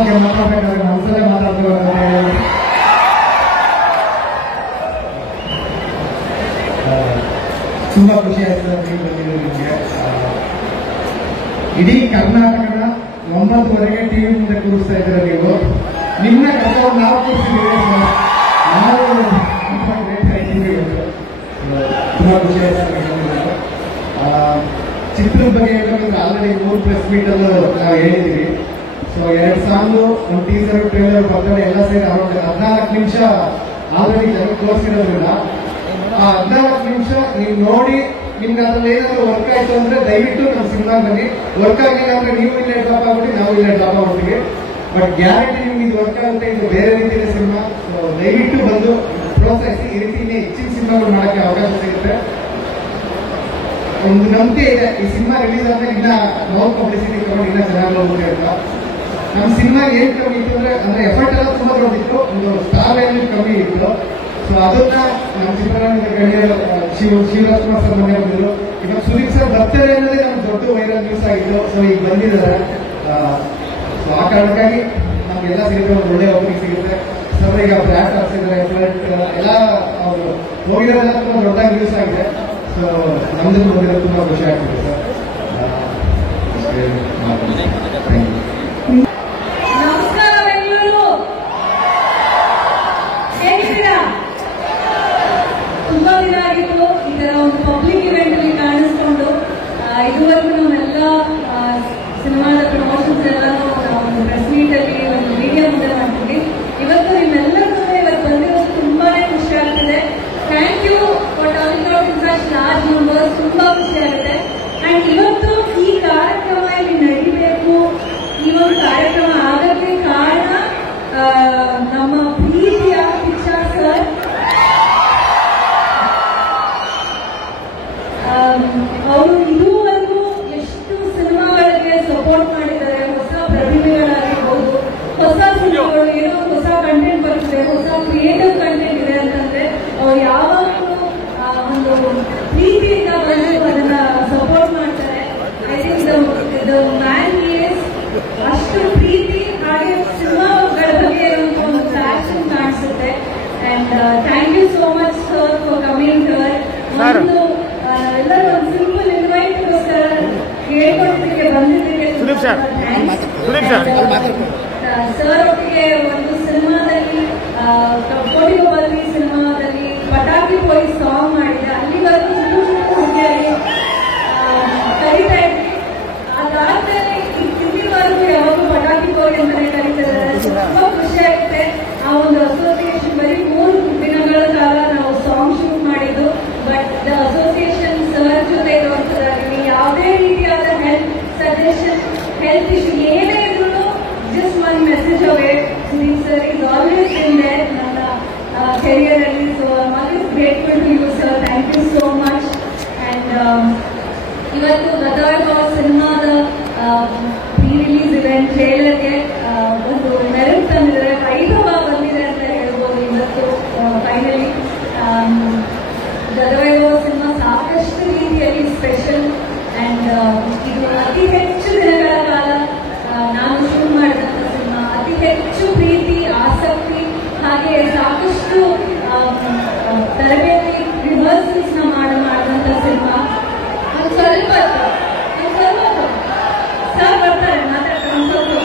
ಬಗ್ಗೆ ಮಾತಾಡಬೇಕಾದ್ರೆ ಮನಸ್ಸಲ್ಲೇ ಮಾತಾಡ್ತಾರೆ. ತುಂಬಾ ಖುಷಿ ಆಯ್ತು ನೀವು ಬಂದಿದ್ದು. ನಿಮಗೆ ಇಡೀ ಕರ್ನಾಟಕದ 9:30 ಟಿವಿ ಮುಂದೆ ಕೂರಿಸ್ತಾ ಇದ್ದೀರಾ ನೀವು. ನಿಮ್ಮ ಕಥೆಯನ್ನು ನಾವು ಕೂರಿಸಿದ್ದೀವಿ. ನಾವು ತುಂಬಾ ಖುಷಿ ಆಯ್ತು. ಚಿತ್ರದ ಬಗ್ಗೆ ಹೇಳಬೇಕಂದ್ರೆ ಆಲ್ರೆಡಿ 3 ಪ್ರೆಸ್ ಮೀಟ್ ಅಲ್ಲೂ ನಾವು ಹೇಳಿದ್ದೀವಿ. So 2 song, 1 teaser, trailer birthday ಎಲ್ಲ ಸೇರಿ ಅರೌಂಡ್ 14 ನಿಮಿಷ ಆಲ್ರೆಡಿ ಜನಕ್ಕೆ ತೋರಿಸಿರೋದ್ರಿಂದ ಆ 14 ನಿಮಿಷ ನೀವು ನೋಡಿ ನಿಮ್ಗೆ ಅದ್ರಲ್ಲಿ ಏನಾದ್ರು ವರ್ಕ್ ಆಯ್ತು ಅಂದ್ರೆ ದಯವಿಟ್ಟು ನಮ್ಮ ಸಿನಿಮಾ ಬನ್ನಿ. ವರ್ಕ್ ಆಗಿಲ್ಲ ಅಂದ್ರೆ ನೀವು ಇಲ್ಲೇ ಡ್ರಾಪ್ ಆಗ್ಬಿಟ್ಟು ನಾವು ಇಲ್ಲೇ ಡ್ರಾಪ್ ಆಗ್ಬಿಡ್ತೀವಿ. ಬಟ್ ಗ್ಯಾರಂಟಿ ನಿಮ್ಗೆ ಇದು ವರ್ಕ್ ಆಗುತ್ತೆ. ಇದು ಬೇರೆ ರೀತಿಯ ಸಿನಿಮಾ. ಸೊ ದಯವಿಟ್ಟು ಬಂದು ಪ್ರೋತ್ಸಾಹಿಸಿ. ಈ ರೀತಿ ಹೆಚ್ಚಿನ ಸಿನಿಮಾಗಳು ಮಾಡಕ್ಕೆ ಅವಕಾಶ ಸಿಗುತ್ತೆ. ಒಂದು ನಂಬಿಕೆ ಇದೆ, ಈ ಸಿನಿಮಾ ರಿಲೀಸ್ ಆದ್ಮೇಲೆ ಇನ್ನ ಮೌತ್ ಪಬ್ಲಿಸಿಟಿ ತಗೊಂಡು ಇನ್ನ ಚೆನ್ನಾಗಿ ಹೋಗುತ್ತೆ ಅಂತ. ನಮ್ಮ ಸಿನಿಮಾ ಏನ್ ಕಮ್ಮಿ ಇತ್ತು ಅಂದ್ರೆ ಎಫರ್ಟ್ ಎಲ್ಲ ತುಂಬಾ ದೊಡ್ಡಿತ್ತು, ಒಂದು ಸ್ಟಾರ್ ವ್ಯಾಲ್ಯೂ ಕಮ್ಮಿ ಇತ್ತು. ಸೊ ಅದನ್ನ ನಮ್ಮ ಚಿತ್ರರಂಗದ ಗಣ್ಯರು ಶಿವರಾಜ್ಕುಮಾರ್ ಸರ್ ಮನೆ ಬಂದಿದ್ರು. ಇವಾಗ ಸುದೀಪ್ ಸರ್ ಬರ್ತಾರೆ ಅನ್ನೋದೇ ನಮ್ಗೆ ದೊಡ್ಡ ವೈರಲ್ ನ್ಯೂಸ್ ಆಗಿತ್ತು. ಸೊ ಈಗ ಬಂದಿದ್ದಾರೆ. ಸೊ ಆ ಕಾರಣಕ್ಕಾಗಿ ನಮ್ಗೆಲ್ಲ ಸಿಗುತ್ತೆ, ಒಂದು ಒಳ್ಳೆ ಓಪನಿಂಗ್ ಸಿಗುತ್ತೆ. ಸರ್ ಈಗ ಫ್ಲಾಟ್ ಹಾಕ್ಸಿದ್ದಾರೆ, ಫ್ಲಡ್ ಎಲ್ಲ ಅವರು ಹೋಗಿರೋದೆಲ್ಲ ತುಂಬಾ ದೊಡ್ಡ ನ್ಯೂಸ್ ಆಗಿದೆ. ಸೊ ನಮ್ದು ಬಂದಿರೋದು ತುಂಬಾ ಖುಷಿ ಆಗ್ತಿದೆ ಸರ್. ನಮಸ್ಕಾರ ಬೆಂಗಳೂರು, ಹೇಗಿದ್ದೀರಾ? ತುಂಬಾ ದಿನ ಆಗಿತ್ತು ಈ ತರ ಒಂದು ಪಬ್ಲಿಕ್ ಇವೆಂಟ್ ಅಲ್ಲಿ ಕಾಣಿಸ್ಕೊಂಡು. ಇದುವರೆಗೂ ನಾವೆಲ್ಲ ಸಿನಿಮಾದ ಪ್ರಮೋಷನ್ಸ್ ಎಲ್ಲ ಒಂದು ಪ್ರೆಸ್ ಮೀಟ್ ಅಲ್ಲಿ ಒಂದು ಮೀಡಿಯಾ ಮುಂದೆ ಮಾಡ್ತೀವಿ. ಇವತ್ತು ನಿಮ್ಮೆಲ್ಲರಿಗೂ ಇವತ್ತು ಬಂದಿರೋದು ತುಂಬಾನೇ ಖುಷಿ ಆಗ್ತಿದೆ. Thank you for turning out in such large numbers. ತುಂಬಾ ಖುಷಿ ಆಗುತ್ತೆ. ಅಂಡ್ ಇವತ್ತು ಈ ಕಾರ್ಯಕ್ರಮ ಇಲ್ಲಿ ನಡೀಬೇಕು, ಈ ಒಂದು ಕಾರ್ಯಕ್ರಮ ಆಗಕ್ಕೆ ಕಾರಣ ನಮ್ಮ ಪ್ರೀತಿಯ ಪಿಕ್ಚರ್ ಸರ್. ಅವರು ಇದುವರೆಗೂ ಎಷ್ಟು ಸಿನಿಮಾಗಳಿಗೆ ಸಪೋರ್ಟ್ ಮಾಡಿದ್ದಾರೆ. ಹೊಸ ಪ್ರತಿಭೆಗಳಾಗಿರ್ಬೋದು, ಹೊಸ ಸಿನಿಮಾಗಳು, ಏನೋ ಹೊಸ ಕಂಟೆಂಟ್ ಬರ್ತದೆ, ಹೊಸ ಕ್ರಿಯೇಟಿವ್ ಕಂಟೆಂಟ್ ಇದೆ ಅಂತಂದ್ರೆ ಅವ್ರು ಯಾವಾಗಲೂ ಒಂದು ಪ್ರೀತಿಯಿಂದ ಬಂದು ಅದನ್ನ ಸಪೋರ್ಟ್ ಮಾಡ್ತಾರೆ. I think the man is ಅಷ್ಟು ಪ್ರೀತಿ, ಹಾಗೆ ಸಿನಿಮಾಗಳ ಬಗ್ಗೆ ಒಂದು ಪ್ಯಾಷನ್ ಕಾಣಿಸುತ್ತೆ. And thank you so much sir for coming here. ಒಂದು ನಾವೆಲ್ಲರೂ ಒಂದು ಸಿಂಪಲ್ ಇನ್ವೈಟ್ಗೋಸ್ಕರ ಹೇಳ್ಕೊಟ್ಟಿದ್ದಕ್ಕೆ ಬಂದಿದ್ದಕ್ಕೆ ಸರ್ ಒಟ್ಟಿಗೆ ಒಂದು ಸಿನಿಮಾದಲ್ಲಿ ಕೋಟಿಗೊಬ್ಬರಿ ಸಿನಿಮಾದಲ್ಲಿ ಪಟಾಕಿ ಪೊಲೀಸ್ ಸಾಂಗ್ ಮಾಡಿದೆ. ಅಲ್ಲಿವರೆಗೂ ಹುಡುಗಿಯಾಗಿ ಕರೀತಾ ಇದ್ವಿ. ಅದಾದ್ಮೇಲೆ ಇಲ್ಲಿವರೆಗೂ ಯಾವಾಗೂ ಪಟಾಕಿ ಪೊಲೀಸ್ ಅಂತಾನೆ ಕರೀತಿದ್ದಾರೆ. ತುಂಬಾ ಖುಷಿ ಆಗುತ್ತೆ. ಆ ಒಂದು ಅಸೋಸಿಯೇಷನ್ ಬರೀ 3 ದಿನಗಳ ಕಾಲ ನಾವು ಸಾಂಗ್ ಶೂಟ್ ಮಾಡಿದ್ದು. ಬಟ್ ದ ಅಸೋಸಿಯೇಷನ್ ಸರ್ ಜೊತೆ ಇರುವಂತದ್ದಾಗಲಿ ಯಾವುದೇ ರೀತಿಯಾದ ಹೆಲ್ತ್ ಸಜೆಷನ್, ಹೆಲ್ತ್ ಇಶ್ಯೂ ಏನೇ ಇದ್ರು just one message away. Sudeep sir is always been there ನನ್ನ career ಅಲ್ಲಿ. So I'm always grateful to you sir. Thank you so much. And ಇವತ್ತು ಗದಗ ಸಿನಿಮಾದ pre release event ಟ್ರೇಲರ್ಗೆ ಒಂದು ಮೆರಟ್ ತಂದಿದ್ದಾರೆ. 5 ಭಾಗ ಬಂದಿದೆ ಅಂತ ಹೇಳ್ಬೋದು ಇವತ್ತು ಫೈನಲಿ. ಗದಗ ಸಿನಿಮಾ ಸಾಕಷ್ಟು ರೀತಿಯಲ್ಲಿ ಸ್ಪೆಷಲ್. ಅಂಡ್ ಇದು ಅತಿ ಹೆಚ್ಚು ದಿನಗಳ ಕಾಲ ನಾನು ಶೂಟ್ ಮಾಡಿದಂಥ ಸಿನಿಮಾ. ಅತಿ ಹೆಚ್ಚು ಪ್ರೀತಿ, ಆಸಕ್ತಿ, ಹಾಗೆ ಸಾಕಷ್ಟು ತರಬೇತಿ, ರಿಹರ್ಸಲ್ಸ್ ನ ಮಾಡಿದಂಥ ಸಿನಿಮಾ. ಒಂದು ಸ್ವಲ್ಪ ಸರ್ ಬರ್ತಾರೆ ಮಾತಾಡ್ತಾರೆ ಒಂದು ಸ್ವಲ್ಪ.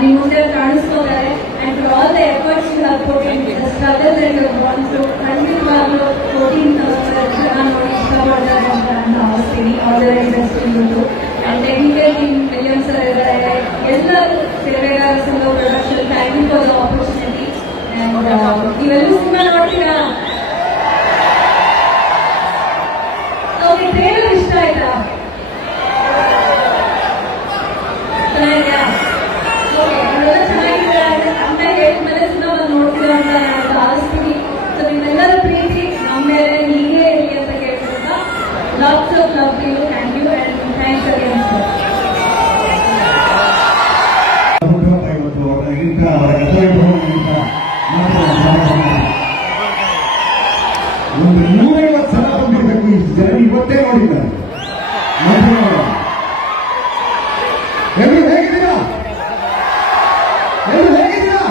ನಿಮ್ಮ ಮುಂದೆ ಕಾಣಿಸ್ಕೋತಾರೆ. And for all the efforts you have put in, the struggle that you have gone through, ಖಂಡಿತವಾಗ್ಲೂ 14 ಜನ ನೋಡಿ ಇಷ್ಟಪಡ್ತಾರೆ ಅಂತ ನಾನು ಭಾವಿಸ್ತೀನಿ. All the very best to you. And technical team William sir ಇದ್ದಾರೆ, ಎಲ್ಲ ಸೇವೆಗಾರ ಸಂಘ production, thank you for the opportunity. And ನೀವೆಲ್ಲರೂ ಸಿನಿಮಾ ನೋಡ್ತೀರಾ? ಅವ್ರಿಗೆ ಟ್ರೇಲರ್ ಇಷ್ಟ ಆಯ್ತಾ? ಚೆನ್ನಾಗಿದೆಯಾ? ಅದೆಲ್ಲ ಚೆನ್ನಾಗಿದೆ ಅಂತ ಹೇಳಿದ್ಮೇಲೆ ಸಿನಿಮಾ ನೋಡ್ತೀರಾ ಅಂತ ನಾನು ಭಾವಿಸ್ತೀನಿ. ಸೊ ನಿಮ್ಮೆಲ್ಲರ ಪ್ರೀತಿ ನಮ್ಮ ಮೇಲೆ ಹೀಗೆ ಇರಲಿ ಅಂತ ಕೇಳ್ತಿದ್ದ. Lots of love to you. Thank you and thanks again sir. ಜನ ಇವತ್ತೇ ನೋಡಿದ್ದಾರೆ. ಎಲ್ಲರೂ ಹೇಗಿದ್ದೀರಾ? ಎಲ್ಲರೂ ಹೇಗಿದ್ದೀರಾ?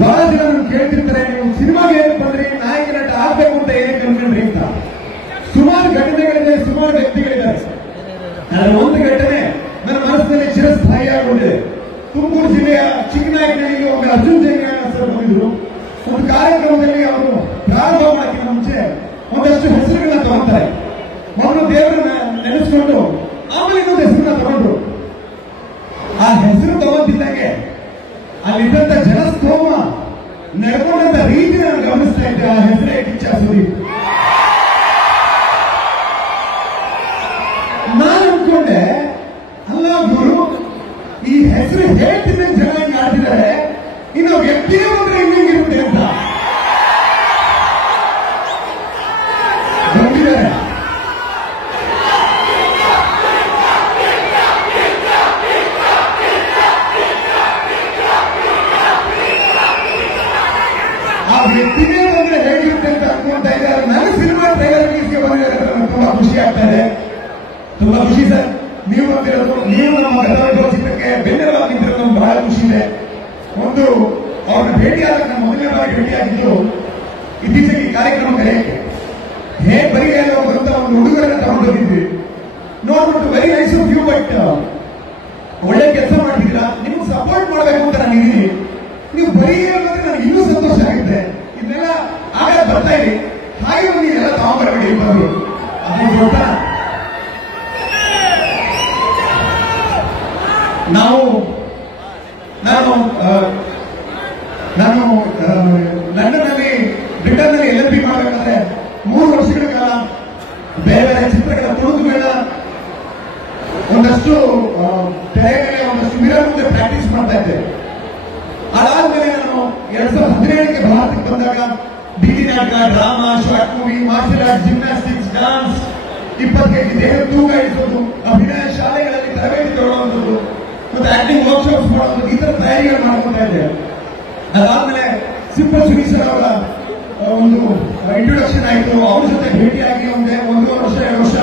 ಬಹಳ ಜನ ನೀವು ಕೇಳ್ತಿರ್ತಾರೆ, ನೀವು ಸಿನಿಮಾಗೆ ಏನು ಬಂದ್ರಿ, ನಾಯಕ ನಟ ಆಗ್ಬೇಕು ಅಂತ ಏನಕ್ಕೆ ಅನ್ಕೊಂಡ್ರಿ ಅಂತ. ಸುಮಾರು ಘಟನೆಗಳಿದೆ, ಸುಮಾರು ವ್ಯಕ್ತಿಗಳಿದ್ದಾರೆ. ನಾನು ಒಂದು ಘಟನೆ ನನ್ನ ಮನಸ್ಸಿನಲ್ಲಿ ಚಿರಸ್ಥಾಯಿಯಾಗಿದೆ. ತುಮಕೂರು ಜಿಲ್ಲೆಯ ಚಿಕ್ಕನಾಯಕನಹಳ್ಳಿಗೆ ಒಬ್ಬ ಅರ್ಜುನ್ ಜಂಗಣ್ಣ ಸರ್ ಬಂದಿದ್ರು. ಒಂದು ಕಾರ್ಯಕ್ರಮದಲ್ಲಿ ಅವರು ಪ್ರಾರಂಭ ಮಾಡೋಕ್ಕಿಂತ ಮುಂಚೆ ಒಂದಷ್ಟು ಹೆಸರುಗಳನ್ನ ತಗೊಳ್ತಾರೆ. ಮೊದಲು ದೇವರನ್ನ ನೆನೆಸ್ಕೊಂಡು ಆಮೇಲೆ ಇನ್ನೊಂದು ಹೆಸರನ್ನ ತಗೊಂಡ್ರು. ಆ ಹೆಸರು ತಗೊಂಡಿದ್ದಂಗೆ ಅಲ್ಲಿದ್ದಂತ ಜನಸ್ತೋಮ ನಡ್ಕೊಂಡಂತ ರೀತಿ ನಾನು ಗಮನಿಸ್ತಾ ಇದ್ದೆ. ಆ ಹೆಸರೇ ಕಿಚ್ಚ ಸುದೀಪ್. ನಾನು ಅನ್ಕೊಂಡೆ, ಅಲ್ಲ ಗುರು, ಈ ಹೆಸರು ಹೇಳ್ತಿದ್ದ ಜನ ಹಿಂಗೆ ಆಡ್ತಿದ್ದಾರೆ, ಇನ್ನು ವ್ಯಕ್ತಿಯೇ ಬಂದ್ರೆ ಹಿಂಗಿರುತ್ತೆ ಅಂತ ಬಂದಿದ್ದಾರೆ. ಆ ವ್ಯಕ್ತಿನೇ ಬಂದ್ರೆ ಹೇಗಿರುತ್ತೆ ಅಂತ ಅನ್ಕೊಂತಾ ಇದ್ದಾರೆ. ನನ್ನ ಸಿನಿಮಾ ಟ್ರೈಲರ್ ರಿಲೀಸ್ಗೆ ಬಂದಿದ್ದಾರೆ. ನನಗೆ ತುಂಬಾ ಖುಷಿ ಆಗ್ತಾ ಇದೆ. ತುಂಬಾ ಖುಷಿ ಸರ್, ನೀವು ಬಂದಿರೋದು, ನೀವು ನಮ್ಮ ಗದಗ ಚಿತ್ರಕ್ಕೆ ಬೆನ್ನೆಲುಬಾಗಿ ನಿಂತಿರೋದು ನಮ್ಗೆ ಬಹಳ ಖುಷಿ ಇದೆ. ಒಂದು ಅವ್ರನ್ನ ಭೇಟಿಯಾದಾಗ ನಾನು ಮೊದಲನೇ ಬಾರಿ ಭೇಟಿಯಾಗಿದ್ದು ಇತ್ತೀಚೆಗೆ ಈ ಕಾರ್ಯಕ್ರಮ ಕರೆಯಕ್ಕೆ. ಹೇಗೆ ಬರೀ ಬರುತ್ತಾ ಒಂದು ಹುಡುಗರನ್ನ ತಗೊಂಡು ಹೋಗಿದ್ವಿ. ನೋಡ್ಬಿಟ್ಟು very nice of you, but ಒಳ್ಳೆ ಕೆಲಸ ಮಾಡ್ತಿದ್ದೀರಾ, ನಿಮ್ಗೆ ಸಪೋರ್ಟ್ ಮಾಡಬೇಕು ಅಂತ ನಾನು ಇದ್ದೀನಿ. ನೀವು ಬರೀ ಅನ್ನೋದ್ರೆ ನನಗೆ ಇನ್ನೂ ಸಂತೋಷ ಆಗುತ್ತೆ. ಇದನ್ನೆಲ್ಲ ಆಗ ಬರ್ತಾ ಇರಿ, ಹಾಗೆ ನೀವೆಲ್ಲ ತಗೊಂಡ್ಬರಬೇಡಿ ಇಬ್ಬರು. ಅದು ಗೊತ್ತಾ, ನಾನು ಲಂಡನ್ನಲ್ಲಿ ಬ್ರಿಟನ್ನಲ್ಲಿ LLB ಮಾಡಬೇಕಾದ್ರೆ 3 ವರ್ಷಗಳ ಕಾಲ ಬೇರೆ ಬೇರೆ ಚಿತ್ರಗಳ ತುಣುಕುಗಳನ್ನ ಒಂದಷ್ಟು ತೆರೆ ಮೇಲೆ ಒಂದಷ್ಟು ಮಿರರ್ ಮುಂದೆ ಪ್ರಾಕ್ಟೀಸ್ ಮಾಡ್ತಾ ಇದ್ದೆ. ಅದಾದ್ಮೇಲೆ ನಾನು 2017ಕ್ಕೆ ಭಾರತಕ್ಕೆ ಬಂದಾಗ ಬೀದಿ ನಾಟಕ, drama, short movie, martial arts, gymnastics, dance, 20 kg ದೇಹ ತೂಕ ಇಳಿಸೋದು, ಅಭಿನಯ ಶಾಲೆಗಳಲ್ಲಿ ತರಬೇತಿ ತಗೊಳ್ಳುವಂಥದ್ದು ಮತ್ತೆ ಆಕ್ಟಿಂಗ್ ವರ್ಕ್ಶಾಪ್ಸ್ ಮಾಡೋದು, ಈ ತರ ತಯಾರಿಗಳು ಮಾಡ್ಕೊತಾ ಇದ್ದೆ. ಅದಾದ್ಮೇಲೆ ಸಿಂಪಲ್ ಸುನೀಸರ್ ಅವರ ಒಂದು ಇಂಟ್ರೊಡಕ್ಷನ್ ಆಯಿತು. ಅವ್ರ ಜೊತೆ ಭೇಟಿಯಾಗಿ ಒಂದೂವರೆ ವರ್ಷ 2 ವರ್ಷ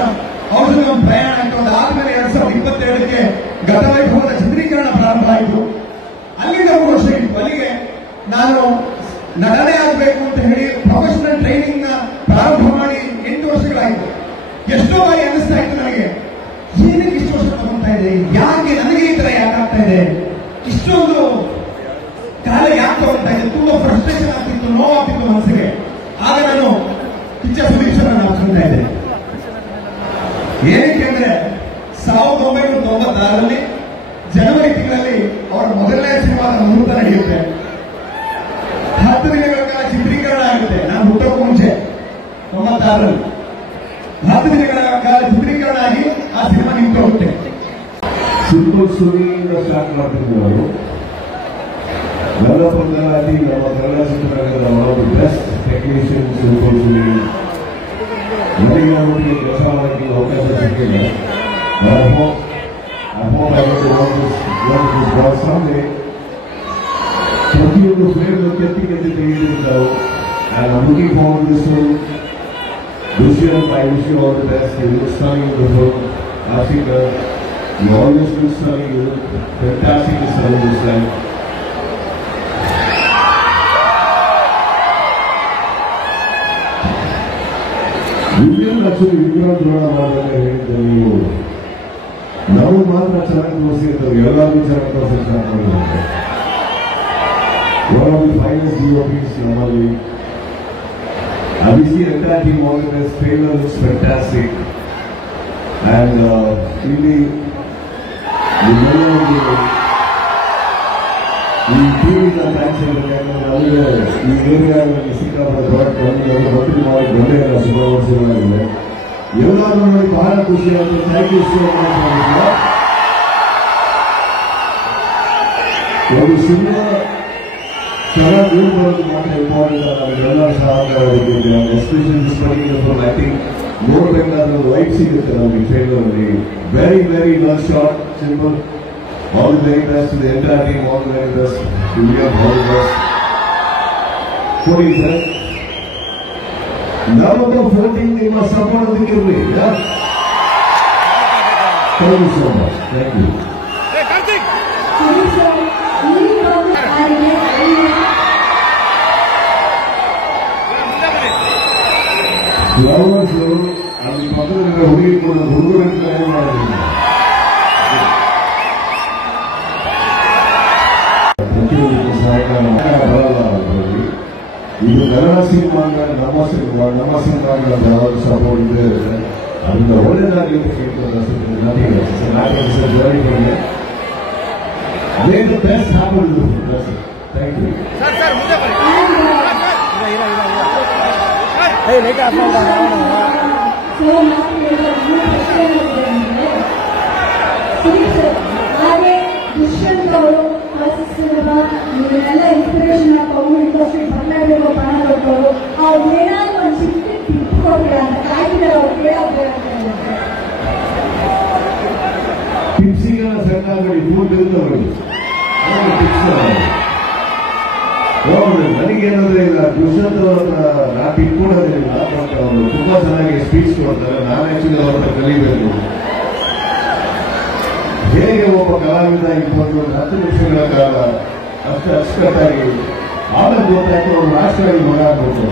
ಅವ್ರ ಜೊತೆ ಒಂದು ಪ್ರಯಾಣ ಆಯಿತು. ಅದಾದ್ಮೇಲೆ 2022ಕ್ಕೆ ಗತವೈಭವದ ಚಿತ್ರೀಕರಣ ಪ್ರಾರಂಭ ಆಯಿತು. ಅಲ್ಲಿಂದ 3 ವರ್ಷ ಇತ್ತು. ಅಲ್ಲಿಗೆ ನಾನು ನಟನೆ ಆಗಬೇಕು ಅಂತ ಹೇಳಿ ಪ್ರೊಫೆಷನಲ್ ಟ್ರೈನಿಂಗ್ ನ ಪ್ರಾರಂಭ ಮಾಡಿ 8 ವರ್ಷಗಳಾಯಿತು. ಎಷ್ಟೋ ಬಾರಿ ಅನ್ನಿಸ್ತಾ ಇತ್ತು ನನಗೆ, ಏನಕ್ಕೆ ಇಷ್ಟು ವರ್ಷ ತಗೊಂತಾ ಇದೆ, ಯಾಕೆ ನನಗೆ ಈ ತರ ಯಾಕಾಗ್ತಾ ಇದೆ, ಇಷ್ಟೊಂದು ಕಾಲ ಯಾಕೆ ತಗೊಳ್ತಾ ಇದೆ, ತುಂಬಾ ಫ್ರಸ್ಟ್ರೇಷನ್ ಆಗ್ತಿತ್ತು, ನೋವಾಗ್ತಿತ್ತು ಮನಸ್ಸಿಗೆ. ಆಗ ನಾನು ಕಿಚ್ಚ ಸುದೀಪ್ ಸರ್ ಅನ್ಸ್ಕೊಳ್ತಾ ಇದ್ದೆ. ಏನಕ್ಕೆ ಅಂದ್ರೆ 1996ರಲ್ಲಿ ಜನವರಿ ತಿಂಗಳಲ್ಲಿ ಅವರ ಮೊದಲನೇ ಸಿನಿಮಾದ ಮುಹೂರ್ತ ನಡೆಯುತ್ತೆ. 10 ದಿನಗಳ ಕಾಲ ಚಿತ್ರೀಕರಣ ಆಗುತ್ತೆ. ನಾನು ಹುಟ್ಟೋಕ್ಕೂ ಮುಂಚೆ 96ರಲ್ಲಿ 10 ದಿನಗಳ ಕಾಲ ಚಿತ್ರೀಕರಣ ಆಗಿ ಆ ಸಿನಿಮಾ ನಿಂತು ಹೋಗುತ್ತೆ. ಸಿಂಪಲ್ ಸ್ಟೋರಿಯಿಂದ ಸ್ಟಾರ್ಟ್ ಮಾಡ್ತಿದ್ವಿ ನಾವು. ಲಲ್ಲಪಂದರಾಗಿ ನಮ್ಮ ಕನ್ನಡ ಚಿತ್ರರಂಗದ ಒಂದು ಬೆಸ್ಟ್ ಟೆಕ್ನಿಷಿಯನ್ ಸಿಂಪಲ್ ಸ್ಟೋರಿ. ನನಗೆ ಅವರಿಗೆ ಕೆಲಸ ಮಾಡೋಕ್ಕೆ ಅವಕಾಶ ಸಿಕ್ಕಿಲ್ಲ. I hope I get to work with God someday. ಪ್ರತಿಯೊಂದು ಫ್ರೇಮ್ ಕೆತ್ತಿ ತೆಗೆದಿದ್ದಾವೆ. And I'm looking forward to this film. Dushyant, I wish you all the best. You look stunning in the film. Ashika, you always look stunning. You look fantastic in some of this time. ವಿಭಿನ್ನ actually ವಿಜ್ಞಾನ ದ್ರೋಣ ಮಾಡಿದಾಗ ಹೇಳಿದ್ದೆ ನೀವು, ನಾವು ಮಾತ್ರ ಚೆನ್ನಾಗಿ ತೋರಿಸಿ ಅಂತ ಎಲ್ಲರಿಗೂ ಚೆನ್ನಾಗಿ ತೋರಿಸಿ ಸ್ಟಾರ್ಟ್ ಮಾಡಿದ್ದಾರೆ. One of the finest DOPs ನಮ್ಮಲ್ಲಿ. Abhishek entire team all the best. Trailer looks fantastic. And really, ಈ ಟಿವಿನ ಥ್ಯಾಂಕ್ಸ್ ಹೇಳಬೇಕು. ಯಾಕಂದ್ರೆ ಈ ಏರಿಯಾದಲ್ಲಿ ಸಿಕ್ಕಾಪಟ್ಟೆ ದೊಡ್ಡ ಮಂತ್ರಿ ಮಾಡಿ ಬಂದೇ ಇಲ್ಲ, ಸುಮಾರು ವರ್ಷಗಳಾಗಿದೆ. ಎಲ್ಲರೂ ನೋಡಿ ಬಹಳ ಖುಷಿ ಆಗುತ್ತೆ. Thank you so much. ಒಂದು ಸಿನಿಮಾ ಚೆನ್ನಾಗಿ ಬರೋದು ಮಾತ್ರ ಇಂಪಾರ್ಟೆಂಟ್ ಅಲ್ಲ, ನಮಗೆಲ್ಲರ ಸಹಕಾರ ಬೇಕಿದೆ. ಎಸ್ಪೆಷಲಿ ಸ್ಪರ್ಟಿಂಗ್ ಐ ಥಿಂಕ್ ನೋಡ್ಬೇಕಾದ್ರೆ ಒಂದು ವೈಟ್ ಸಿಗುತ್ತೆ ನಮಗೆ ಟ್ರೈಲರ್ ಅಲ್ಲಿ. Very very well shot, simple. All the very best to the entire team, all the very best to William, all the best. Sorry sir, November 14th, you must support the Kirli. Yeah? Thank you so much. Thank you. Flowers, and the mother and the Huli for the Hulu and Climate. ಇದು ಕನ್ನಡ ಸಿನಿಮಾಗಳ ನಮ್ಮ ಸಿನಿಮಾಗಳ support ಇದೆ ಅದರಿಂದ ಒಳ್ಳೆಯದಾಗಿ ಅದೇ best ಹಾಕೊಂಡು thank you ಹಾಗೆ ದುಷ್ಯಂತ್ ಅವರು ಸಿನಿಮಾ ಇವನ್ನೆಲ್ಲ ಇನ್ಸ್ಪಿರೇಷನ್ ಹಾಕೊಂಡು ಇಂಡಸ್ಟ್ರಿ ಮಾತಾಡಬೇಕು ಪಣ ಕೊಟ್ಟವರು ಅವ್ರು ಏನಾದ್ರು ಒಂದು ಚಿಕ್ಕ ಟಿಪ್ ಕೊಡ್ತೀರ ಅಂತ ಕಾಯ್ತಿದ್ದಾರೆ ಅವ್ರು ಕೇಳೋದು ಟಿಪ್ಸಿಗೆ ಸಣ್ಣಾಗಡಿ ಫುಡ್ ಇರ್ತವರು ನನಗೇನಂದ್ರೆ ಇಲ್ಲ ದುಷ್ಯಂತ್ ಅವ್ರ ಹತ್ರ ನಾ ಇಟ್ಕೊಡೋದಿಲ್ಲ ಬಟ್ ಅವರು ತುಂಬಾ ಚೆನ್ನಾಗಿ ಸ್ಪೀಚ್ ಕೊಡ್ತಾರೆ ನಾನು ಆಕ್ಚುಲಿ ಅವ್ರ ಹತ್ರ ಕಲಿಬೇಕು ಹೇಗೆ ಒಬ್ಬ ಕಲಾವಿದ 10 ನಿಮಿಷಗಳ ಕಾಲ ಅಷ್ಟು ಅಚ್ಚುಕಟ್ಟಾಗಿ ಆಮೇಲೆ ಗೊತ್ತಾಯ್ತು ಅವ್ರು ರಾಷ್ಟ್ರವಾಗಿ ಮಗ ಆಗ್ಬೇಕು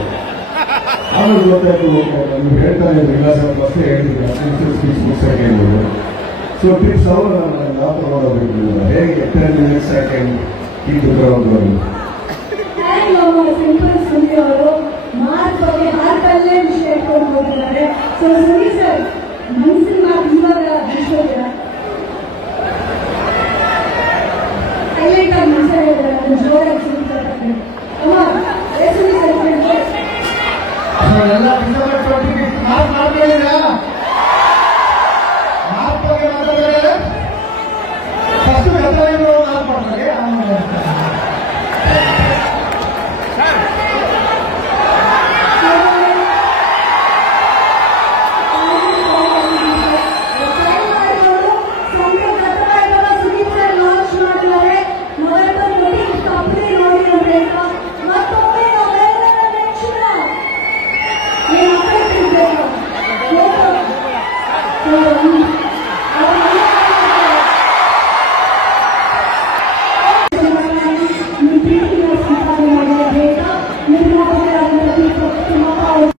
ಆಮೇಲೆ ಗೊತ್ತಾಯ್ತು ನೀವು ಹೇಳ್ತಾರೆ ವಿಲಾಸ ಫಸ್ಟೇ ಹೇಳಿದ್ರು 10 ನಿಮಿಷ ಸ್ಪೀಚ್ ಮುಗಿಸಕ್ಕೆ ಹೇಳ್ಬೋದು ಸೊ ಟಿಪ್ಸ್ ಅವರು ನಾವು ತಗೊಂಡೋಗ್ಬೇಕು ಹೇಗೆ 10 ಮಿನಿಟ್ಸ್ ಸೆಕೆಂಡ್ ಇದು ತಗೊಂಡು ಸಿಂಪಲ್ ಸುನಿ ಅವರು ಮಾರ್ಕ್ ಬಗ್ಗೆ ಹಾರ್ಟಲ್ಲೇ ವಿಷಯ ಇಟ್ಕೊಂಡು ಹೋಗಿದ್ದಾರೆ ಸೊ ಸುನಿ ಸರ್ ಮನಸ್ಸಿನ ಮಾತು ಇವಾಗ ವಿಶ್ವದ ಹೈಲೈಟ್ ಆಗಿ ಮನಸ್ಸೇ ಹೇಳಿದ್ದಾರೆ ಅದನ್ನು ಜೋರಾಗಿ ಸುನಿ ಸರ್ ಎಲ್ಲ